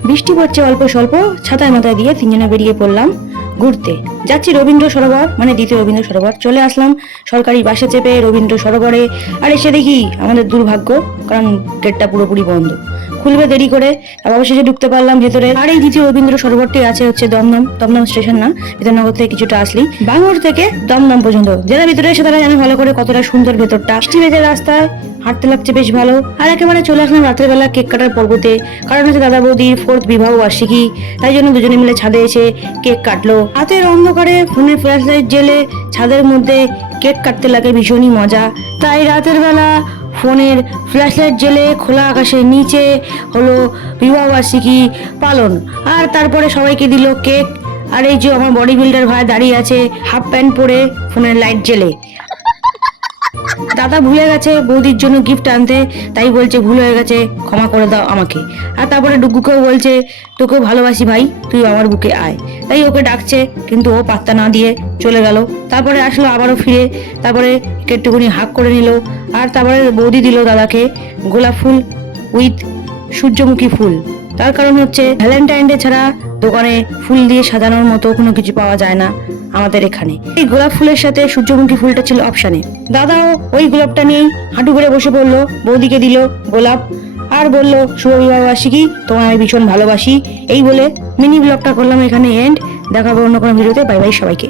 বৃষ্টি পড়ছে অল্প স্বল্প, ছাতায় মাথায় দিয়ে তিনজনে বেরিয়ে পড়লাম ঘুরতে। যাচ্ছি রবীন্দ্র সরোবর, মানে দ্বিতীয় রবীন্দ্র সরোবর। চলে আসলাম সরকারি বাসে চেপে রবীন্দ্র সরোবরে। আর এসে দেখি আমাদের দুর্ভাগ্য, কারণ গেটটা পুরোপুরি বন্ধ, খুলবে দেরি করে। অবশেষে ঢুকতে পারলাম ভেতরে। আর এই দ্বিতীয় রবীন্দ্র সরোবরটি আছে হচ্ছে দমদম, দমদম স্টেশন না, বিধাননগর থেকে কিছুটা আসলেই বাংলোর থেকে দমদম পর্যন্ত। যারা ভিতরে এসে তারা জানে ভালো করে কতটা সুন্দর ভেতরটা। বৃষ্টি ভেজে রাস্তায় হাঁটতে লাগছে বেশ ভালো। আর একেবারে চলে আসলাম রাত্রেবেলা কেক কাটার পর্বতে, কারণ হচ্ছে দাদা বৌদির 4th বিবাহ বার্ষিকী, তাই জন্য দুজনে মিলে ছাদে এসে কেক কাটলো। রাতের অন্ধকারে ফোনের ফ্ল্যাশ লাইট জেলে ছাদের মধ্যে কেক কাটতে লাগে ভীষণই মজা। তাই রাতের বেলা ফোনের ফ্ল্যাশ লাইট জেলে খোলা আকাশের নিচে হলো বিবাহ বার্ষিকী পালন। আর তারপরে সবাইকে দিল কেক। আর এই যে আমার বডি বিল্ডার ভাই দাঁড়িয়ে আছে হাফ প্যান্ট পরে ফোনের লাইট জেলে। দাদা ভুলে গেছে বৌদির জন্য গিফট আনতে, তাই বলছে ভুল হয়ে গেছে, ক্ষমা করে দাও আমাকে। আর তারপরে ডুগুকেও বলছে তোকেও ভালোবাসি ভাই, তুই আমার বুকে আয়। তাই ওকে ডাকছে, কিন্তু ও পাত্তা না দিয়ে চলে গেল। তারপরে আসলো আবারও ফিরে, তারপরে একটুখানি হাক করে নিল। আর তারপরে বৌদি দিল দাদাকে গোলাপ ফুল উইথ সূর্যমুখী ফুল। তার কারণ হচ্ছে ভ্যালেন্টাইন ডে ছাড়া দোকানে ফুল দিয়ে সাজানোর মতো কোনো কিছু পাওয়া যায় না আমাদের এখানে। এই গোলাপ ফুলের সাথে সূর্যমুখী ফুলটা ছিল অপশানে। দাদাও ওই গোলাপটা নিয়েই হাঁটু করে বসে পড়লো, বৌদিকে দিল গোলাপ আর বলল শুভ বিবাহ বার্ষিকী, তোমায় আমি ভীষণ ভালোবাসি। এই বলে মিনি ব্লগটা করলাম এখানে এন্ড। দেখাবো অন্য কোনো ভিডিওতে। বাই বাই সবাইকে।